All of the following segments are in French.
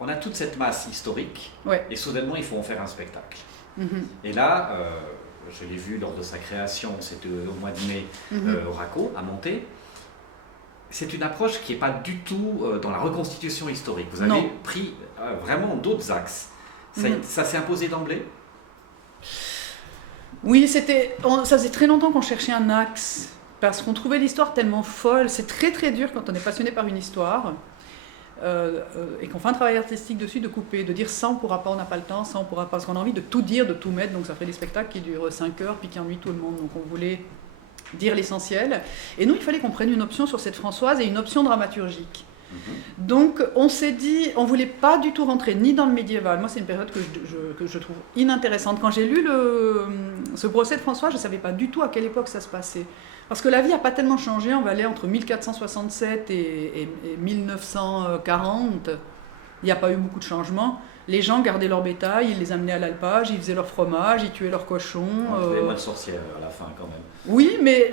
on a toute cette masse historique, Ouais. et soudainement, il faut en faire un spectacle. Mhm. Et là, je l'ai vu lors de sa création, c'était au mois de mai, au RACO, à Monté. C'est une approche qui n'est pas du tout dans la reconstitution historique. Vous avez pris vraiment d'autres axes. Ça s'est imposé d'emblée? Oui, ça faisait très longtemps qu'on cherchait un axe, parce qu'on trouvait l'histoire tellement folle. C'est très très dur quand on est passionné par une histoire, et qu'on fait un travail artistique dessus, de couper, de dire ça on pourra pas, on n'a pas le temps, ça on pourra pas, parce qu'on a envie de tout dire, de tout mettre, donc ça fait des spectacles qui durent 5 heures, puis qui ennuient tout le monde, donc on voulait dire l'essentiel. Et nous, il fallait qu'on prenne une option sur cette Françoise et une option dramaturgique. Donc on s'est dit, on voulait pas du tout rentrer ni dans le médiéval. Moi, c'est une période que je trouve inintéressante. Quand j'ai lu ce procès de François, je savais pas du tout à quelle époque ça se passait. Parce que la vie n'a pas tellement changé. On va aller entre 1467 et 1940. Il n'y a pas eu beaucoup de changements. Les gens gardaient leur bétail, ils les amenaient à l'alpage, ils faisaient leur fromage, ils tuaient leurs cochons. On trouvait moins de sorcières à la fin quand même. Oui, mais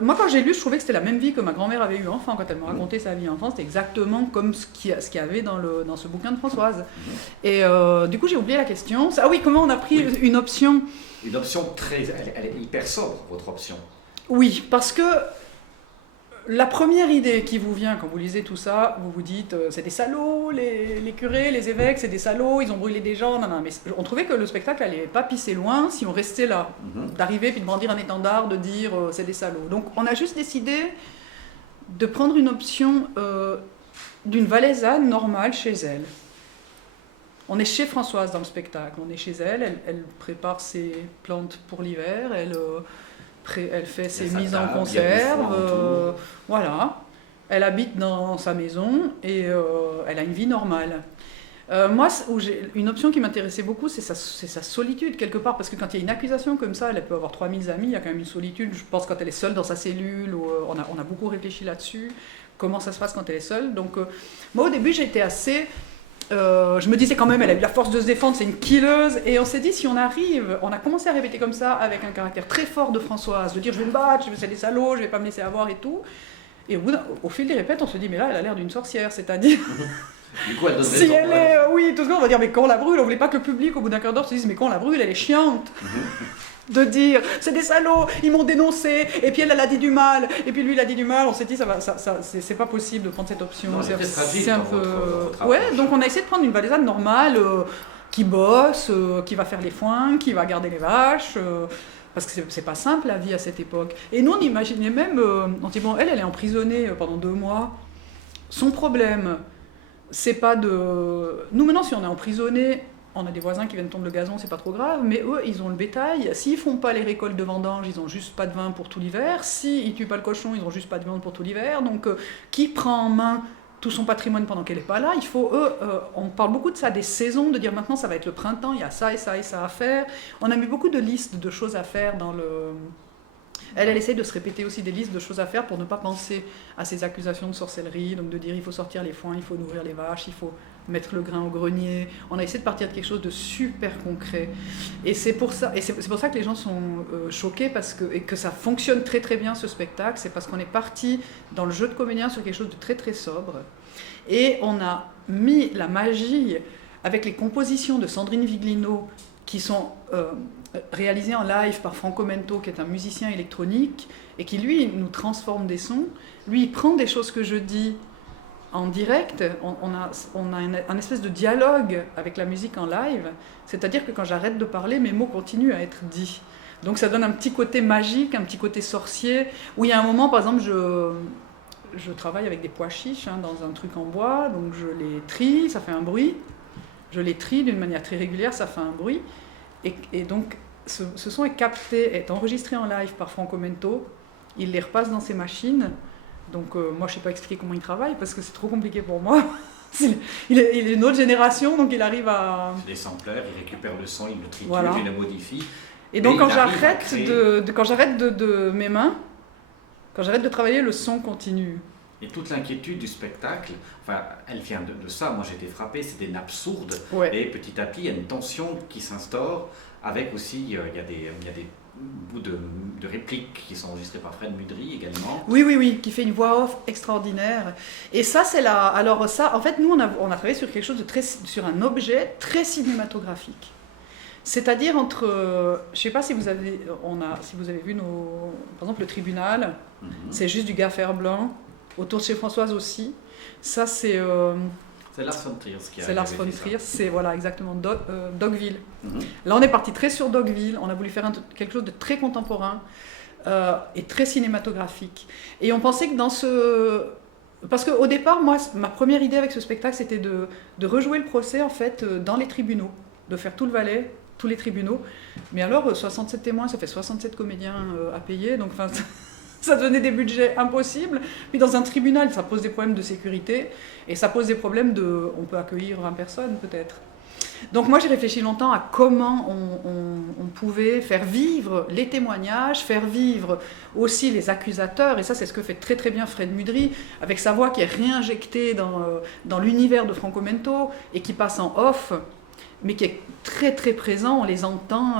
moi quand j'ai lu, je trouvais que c'était la même vie que ma grand-mère avait eu enfant. Quand elle me racontait sa vie enfant, c'était exactement comme ce qu'il y avait dans ce bouquin de Françoise. Et du coup, j'ai oublié la question. Ah oui, comment on a pris une option? Une option elle est hyper sobre, votre option. Oui, parce que la première idée qui vous vient quand vous lisez tout ça, vous vous dites c'est des salauds, les curés, les évêques, c'est des salauds, ils ont brûlé des gens. Non, mais on trouvait que le spectacle allait pas pisser loin si on restait là, d'arriver puis de brandir un étendard, de dire c'est des salauds. Donc on a juste décidé de prendre une option d'une valaisanne normale chez elle. On est chez Françoise dans le spectacle, on est chez elle, elle prépare ses plantes pour l'hiver, elle fait ses mises en conserve, voilà. Elle habite dans sa maison et elle a une vie normale. Moi, une option qui m'intéressait beaucoup, c'est sa solitude quelque part, parce que quand il y a une accusation comme ça, elle peut avoir 3000 amis, il y a quand même une solitude. Je pense quand elle est seule dans sa cellule, on a beaucoup réfléchi là-dessus, comment ça se passe quand elle est seule. Donc moi au début j'étais assez... je me disais quand même, elle a eu la force de se défendre, c'est une killeuse. Et on s'est dit, si on a commencé à répéter comme ça, avec un caractère très fort de Françoise, de dire je vais me battre, c'est des salauds, je vais pas me laisser avoir et tout. Et au fil des répètes, on se dit, mais là, elle a l'air d'une sorcière, c'est-à-dire... Du coup, elle donne si elle est... oui, tout ce qu'on va dire, mais quand on la brûle, on voulait pas que le public, au bout d'un quart d'heure, se dise, mais quand on la brûle, elle est chiante. De dire, c'est des salauds, ils m'ont dénoncé, et puis elle a dit du mal, et puis lui il a dit du mal, on s'est dit, c'est pas possible de prendre cette option. Non, c'est un peu... ouais, donc on a essayé de prendre une valaisanne normale, qui bosse, qui va faire les foins, qui va garder les vaches, parce que c'est pas simple la vie à cette époque. Et nous on imaginait même, on dit, bon, elle est emprisonnée pendant 2 mois, son problème, c'est pas de... Nous maintenant, si on est emprisonné, on a des voisins qui viennent tondre le gazon, c'est pas trop grave, mais eux, ils ont le bétail. S'ils font pas les récoltes de vendange, ils ont juste pas de vin pour tout l'hiver. S'ils tuent pas le cochon, ils ont juste pas de viande pour tout l'hiver. Donc, qui prend en main tout son patrimoine pendant qu'elle est pas là? Il faut, on parle beaucoup de ça, des saisons, de dire maintenant ça va être le printemps, il y a ça et ça et ça à faire. On a mis beaucoup de listes de choses à faire dans le... Elle essaie de se répéter aussi des listes de choses à faire pour ne pas penser à ces accusations de sorcellerie, donc de dire il faut sortir les foins, il faut nourrir les vaches, il faut mettre le grain au grenier. On a essayé de partir de quelque chose de super concret. Et c'est pour ça que les gens sont choqués et que ça fonctionne très très bien ce spectacle. C'est parce qu'on est parti dans le jeu de comédien sur quelque chose de très très sobre. Et on a mis la magie avec les compositions de Sandrine Viglino qui sont réalisées en live par Franco Mento, qui est un musicien électronique, et qui, lui, nous transforme des sons. Lui, il prend des choses que je dis en direct. On a un espèce de dialogue avec la musique en live, c'est-à-dire que quand j'arrête de parler, mes mots continuent à être dits. Donc ça donne un petit côté magique, un petit côté sorcier, où il y a un moment, par exemple, je travaille avec des pois chiches dans un truc en bois, donc je les trie, ça fait un bruit. Je les trie d'une manière très régulière, ça fait un bruit. Et donc, ce son est capté, est enregistré en live par Franco Mento. Il les repasse dans ses machines. Donc, moi, je ne sais pas expliquer comment il travaille, parce que c'est trop compliqué pour moi. Il est une autre génération, donc il arrive à... C'est des sampleurs, il récupère le son, il le triture, voilà. Il le modifie. Et donc, quand j'arrête de mes mains, quand j'arrête de travailler, le son continue. Et toute l'inquiétude du spectacle, enfin, elle vient de ça. Moi, j'ai été frappé, c'est des nappes sourdes. Ouais. Et petit à petit, il y a une tension qui s'instaure. Avec aussi, il y a bout de répliques qui sont enregistrées par Fred Mudry également. Oui, qui fait une voix off extraordinaire. Et ça, c'est la... Alors ça, en fait, nous, on a travaillé sur quelque chose sur un objet très cinématographique. C'est-à-dire entre... je ne sais pas si vous avez vu par exemple, le tribunal, c'est juste du gaffer blanc. Autour de chez Françoise aussi. Ça, c'est... c'est Lars von Trier qui a C'est Lars von Trier, c'est voilà, exactement, Dogville. Là, on est parti très sur Dogville. On a voulu faire quelque chose de très contemporain et très cinématographique. Et on pensait que dans ce... Parce qu'au départ, moi, ma première idée avec ce spectacle, c'était de rejouer le procès, en fait, dans les tribunaux. De faire tout le Valais, tous les tribunaux. Mais alors, 67 témoins, ça fait 67 comédiens à payer. Donc, enfin... Ça donnait des budgets impossibles. Puis dans un tribunal, ça pose des problèmes de sécurité et ça pose des problèmes de... On peut accueillir 20 personnes peut-être. Donc moi j'ai réfléchi longtemps à comment on pouvait faire vivre les témoignages, faire vivre aussi les accusateurs. Et ça c'est ce que fait très très bien Fred Mudry, avec sa voix qui est réinjectée dans l'univers de Franco Mento et qui passe en off, mais qui est très très présent, on les entend.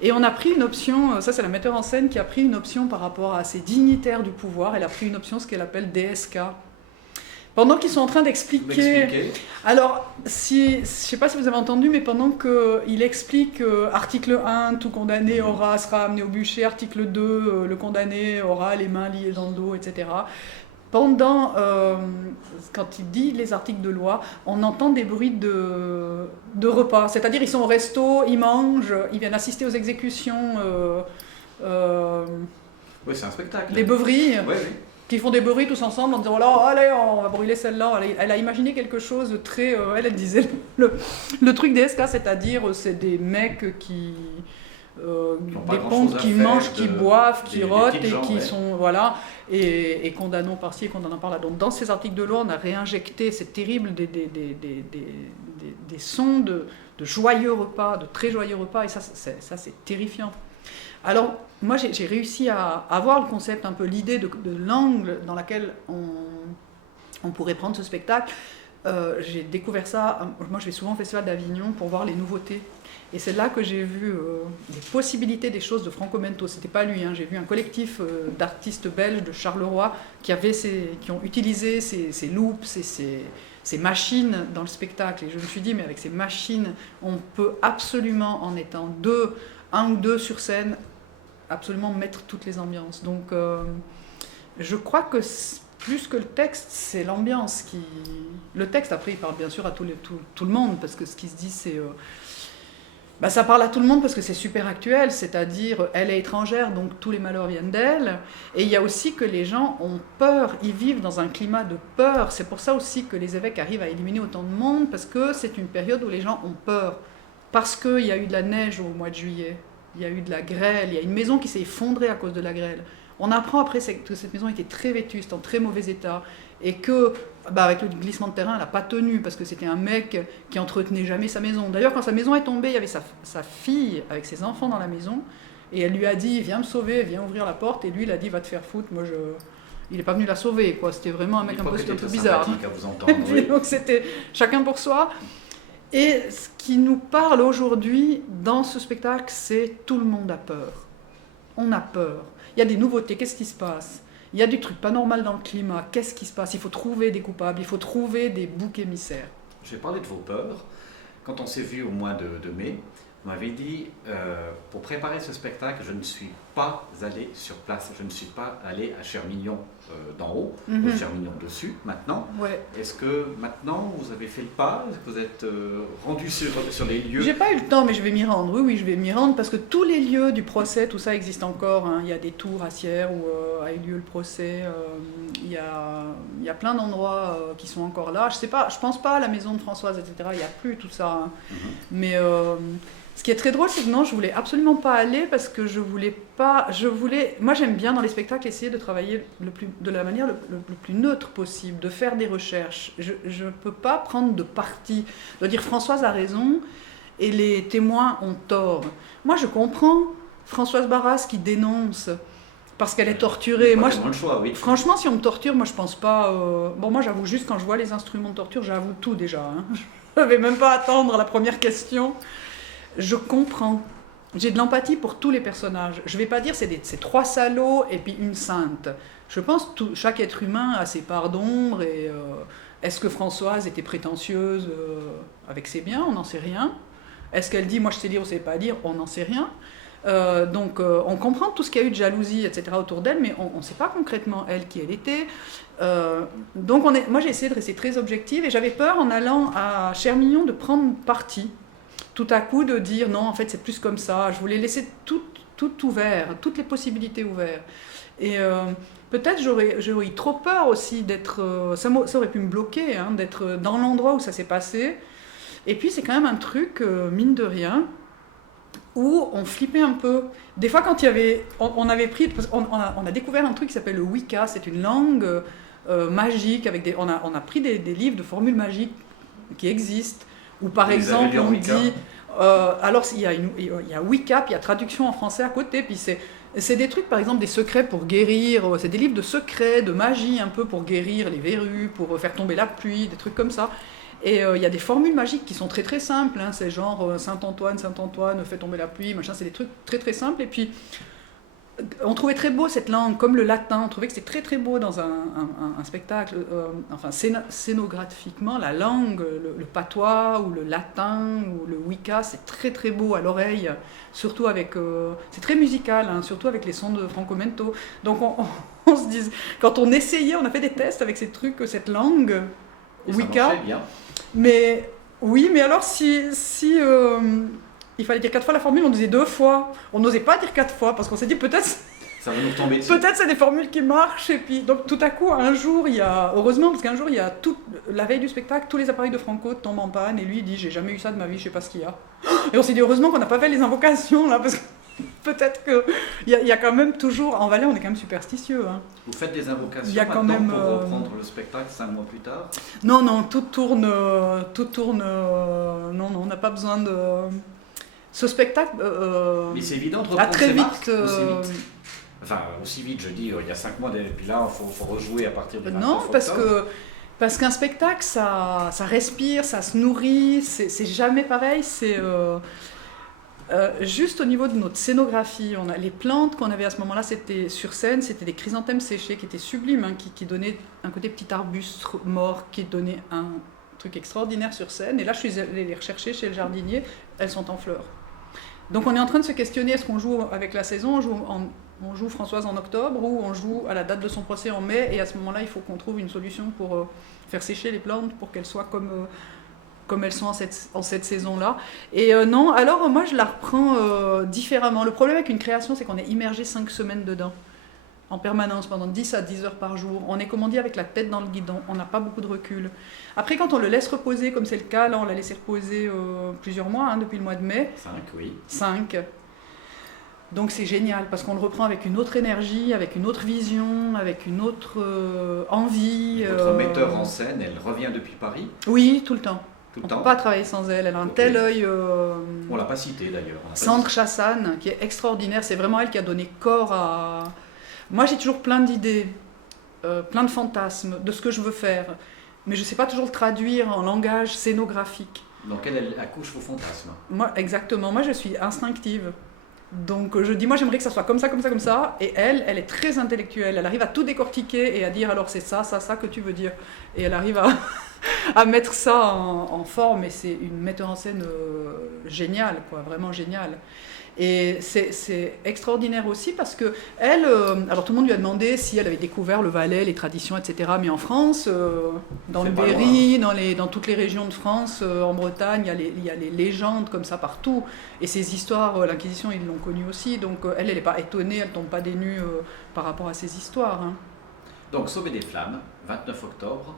Et on a pris une option, ça c'est la metteur en scène qui a pris une option par rapport à ces dignitaires du pouvoir, elle a pris une option, ce qu'elle appelle DSK. Pendant qu'ils sont en train d'expliquer... Alors, je ne sais pas si vous avez entendu, mais pendant qu'il explique article 1, tout condamné sera amené au bûcher, article 2, le condamné aura les mains liées dans le dos, etc. Pendant, quand il dit les articles de loi, on entend des bruits de repas. C'est-à-dire, ils sont au resto, ils mangent, ils viennent assister aux exécutions. Oui, c'est un spectacle. Des beuveries, oui. Qui font des beuveries tous ensemble en disant oh, allez, on va brûler celle-là. Elle a imaginé quelque chose de très... elle disait le truc des SK, c'est-à-dire, c'est des mecs qui... des pontes qui mangent, qui boivent, qui rotent et qui sont... Voilà, et condamnons par-ci et condamnons par-là. Donc dans ces articles de loi, on a réinjecté, c'est terrible, des sons de joyeux repas, de très joyeux repas, et ça c'est terrifiant. Alors, moi, j'ai réussi à avoir le concept, un peu l'idée de l'angle dans laquelle on pourrait prendre ce spectacle. J'ai découvert ça, moi je vais souvent au Festival d'Avignon pour voir les nouveautés. Et c'est là que j'ai vu les possibilités des choses de Franco Mento. C'était pas lui, hein. J'ai vu un collectif d'artistes belges de Charleroi qui ont utilisé ces loops, ces machines dans le spectacle. Et je me suis dit, mais avec ces machines, on peut absolument, en étant un ou deux sur scène, absolument mettre toutes les ambiances. Donc je crois que plus que le texte, c'est l'ambiance qui... Le texte, après, il parle bien sûr à tout le monde, parce que ce qui se dit, c'est... ça parle à tout le monde parce que c'est super actuel, c'est-à-dire, elle est étrangère, donc tous les malheurs viennent d'elle. Et il y a aussi que les gens ont peur, ils vivent dans un climat de peur. C'est pour ça aussi que les évêques arrivent à éliminer autant de monde, parce que c'est une période où les gens ont peur. Parce qu'il y a eu de la neige au mois de juillet, il y a eu de la grêle, il y a une maison qui s'est effondrée à cause de la grêle. On apprend après que cette maison était très vétuste, en très mauvais état, et que, avec le glissement de terrain, elle n'a pas tenu, parce que c'était un mec qui entretenait jamais sa maison. D'ailleurs, quand sa maison est tombée, il y avait sa fille avec ses enfants dans la maison, et elle lui a dit « Viens me sauver, viens ouvrir la porte », et lui, il a dit « Va te faire foutre, moi je... » Il n'est pas venu la sauver, quoi. C'était vraiment un mec un peu bizarre. À vous entendre, oui. Donc c'était chacun pour soi. Et ce qui nous parle aujourd'hui dans ce spectacle, c'est tout le monde a peur. On a peur. Il y a des nouveautés, qu'est-ce qui se passe ? Il y a du truc pas normal dans le climat, qu'est-ce qui se passe ? Il faut trouver des coupables, il faut trouver des boucs émissaires. Je vais parler de vos peurs. Quand on s'est vu au mois de mai, vous m'avez dit, pour préparer ce spectacle, je ne suis pas allé sur place, je ne suis pas allé à Chermignon d'en haut, au Chermignon dessus maintenant. Ouais. Est-ce que maintenant vous avez fait le pas ? Est-ce que vous êtes rendu sur les lieux ? J'ai pas eu le temps, mais je vais m'y rendre. Oui, je vais m'y rendre parce que tous les lieux du procès, tout ça existe encore. Hein. Il y a des tours à Sierre où a eu lieu le procès. Il y a plein d'endroits qui sont encore là. Je pense pas à la maison de Françoise, etc. Il n'y a plus tout ça. Hein. Mais ce qui est très drôle, c'est que non, je voulais absolument pas aller parce que je voulais pas. Moi, j'aime bien dans les spectacles essayer de travailler de la manière le plus neutre possible, de faire des recherches. Je ne peux pas prendre de parti, de dire Françoise a raison et les témoins ont tort. Moi, je comprends Françoise Barras qui dénonce parce qu'elle est torturée. Moi, le choix, oui. Franchement, si on me torture, moi, je pense pas. Moi, j'avoue juste quand je vois les instruments de torture, j'avoue tout déjà. Hein. Je ne vais même pas attendre la première question. Je comprends. j'ai de l'empathie pour tous les personnages. Je ne vais pas dire c'est 3 salauds et puis une sainte. Je pense que chaque être humain a ses parts d'ombre. Et est-ce que Françoise était prétentieuse avec ses biens? On n'en sait rien. Est-ce qu'elle dit moi je sais lire ou je ne sais pas lire? On n'en sait rien. Donc on comprend tout ce qu'il y a eu de jalousie, etc. autour d'elle, mais on ne sait pas concrètement elle qui elle était. Donc moi j'ai essayé de rester très objective et j'avais peur en allant à Chermillon de prendre parti. Tout à coup de dire non, en fait c'est plus comme ça. Je voulais laisser tout ouvert, toutes les possibilités ouvertes. Et peut-être j'aurais eu trop peur aussi d'être... ça aurait pu me bloquer, hein, d'être dans l'endroit où ça s'est passé. Et puis c'est quand même un truc, mine de rien, où on flippait un peu. Des fois quand il y avait... On avait pris... On a découvert un truc qui s'appelle le Wicca, c'est une langue magique. On a pris des livres de formules magiques qui existent. Ou par exemple, on dit... alors, il y a Wicca, puis il y a traduction en français à côté, puis c'est des trucs, par exemple, des secrets pour guérir, c'est des livres de secrets, de magie, un peu pour guérir les verrues, pour faire tomber la pluie, des trucs comme ça. Et il y a des formules magiques qui sont très très simples, hein, c'est genre Saint-Antoine fait tomber la pluie, machin, c'est des trucs très très simples. Et puis, on trouvait très beau cette langue, comme le latin, on trouvait que c'était très très beau dans un spectacle, scénographiquement, la langue, le patois ou le latin ou le Wicca, c'est très très beau à l'oreille, surtout avec, c'est très musical, hein, surtout avec les sons de Franco Mento. Donc on se dit, quand on essayait, on a fait des tests avec ces trucs, cette langue, et Wicca, ça marchait bien. Mais oui, mais alors si il fallait dire 4 fois la formule, on disait 2 fois. On n'osait pas dire 4 fois parce qu'on s'est dit peut-être ça va nous tomber dessus. Peut-être c'est des formules qui marchent. Et puis donc tout à coup, un jour, il y a heureusement parce qu'un jour il y a la veille du spectacle, tous les appareils de Franco tombent en panne et lui il dit j'ai jamais eu ça de ma vie, je sais pas ce qu'il y a. Et on s'est dit heureusement qu'on n'a pas fait les invocations là parce que peut-être que il y a quand même toujours en Valais on est quand même superstitieux. Hein. Vous faites des invocations il y a quand même, pour reprendre le spectacle 5 mois plus tard? Non, tout tourne. Non, on n'a pas besoin de. Ce spectacle mais c'est évident de reprendre très ses vite, marques aussi vite. Enfin, aussi vite, je dis, il y a 5 mois, et puis là, il faut rejouer à partir de 29 non, octobre. parce qu'un spectacle, ça respire, ça se nourrit, c'est jamais pareil. C'est juste au niveau de notre scénographie, les plantes qu'on avait à ce moment-là, c'était sur scène, c'était des chrysanthèmes séchés qui étaient sublimes, hein, qui donnaient un côté petit arbuste mort, qui donnait un truc extraordinaire sur scène. Et là, je suis allée les rechercher chez le jardinier, elles sont en fleurs. Donc on est en train de se questionner, est-ce qu'on joue avec la saison, on joue Françoise en octobre ou on joue à la date de son procès en mai, et à ce moment-là, il faut qu'on trouve une solution pour faire sécher les plantes pour qu'elles soient comme elles sont en cette saison-là. Et non, alors moi je la reprends différemment. Le problème avec une création, c'est qu'on est immergé 5 semaines dedans, en permanence, pendant 10 à 10 heures par jour. On est, comme on dit, avec la tête dans le guidon, on n'a pas beaucoup de recul. Après, quand on le laisse reposer, comme c'est le cas, là on l'a laissé reposer plusieurs mois, hein, depuis le mois de mai. 5, oui. 5. Donc c'est génial, parce qu'on le reprend avec une autre énergie, avec une autre vision, avec une autre envie. Votre metteur en scène, elle revient depuis Paris? Oui, tout le temps. Tout le on temps. ne peut pas travailler sans elle, elle a un tel œil. On ne l'a pas cité d'ailleurs. Sandre Chassan, qui est extraordinaire, c'est vraiment elle qui a donné corps à... Moi j'ai toujours plein d'idées, plein de fantasmes, de ce que je veux faire, mais je ne sais pas toujours le traduire en langage scénographique. Donc elle accouche vos fantasmes. Moi, exactement, moi je suis instinctive. Donc je dis, moi j'aimerais que ça soit comme ça, comme ça, comme ça, et elle est très intellectuelle, elle arrive à tout décortiquer et à dire alors c'est ça que tu veux dire, et elle arrive à mettre ça en forme, et c'est une metteur en scène géniale, quoi, vraiment géniale. Et c'est extraordinaire aussi parce que elle, alors tout le monde lui a demandé si elle avait découvert le Valais, les traditions, etc. Mais en France, dans le Berry, dans toutes les régions de France, en Bretagne, il y a les légendes comme ça partout. Et ces histoires, l'Inquisition, ils l'ont connu aussi. Donc elle n'est pas étonnée, elle ne tombe pas des nues par rapport à ces histoires. Hein. Donc Sauver des flammes, 29 octobre.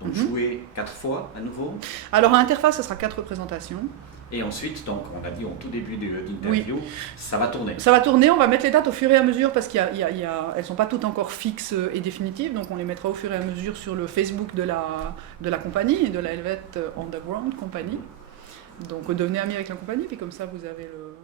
Donc jouer 4 fois à nouveau. Alors à Interface, ce sera 4 représentations. Et ensuite, donc, on a dit en tout début de l'interview, oui. Ça va tourner. Ça va tourner, on va mettre les dates au fur et à mesure parce qu'elles ne sont pas toutes encore fixes et définitives, donc on les mettra au fur et à mesure sur le Facebook de la compagnie, de la Helvet Underground Company. Donc devenez amis avec la compagnie, puis comme ça vous avez le...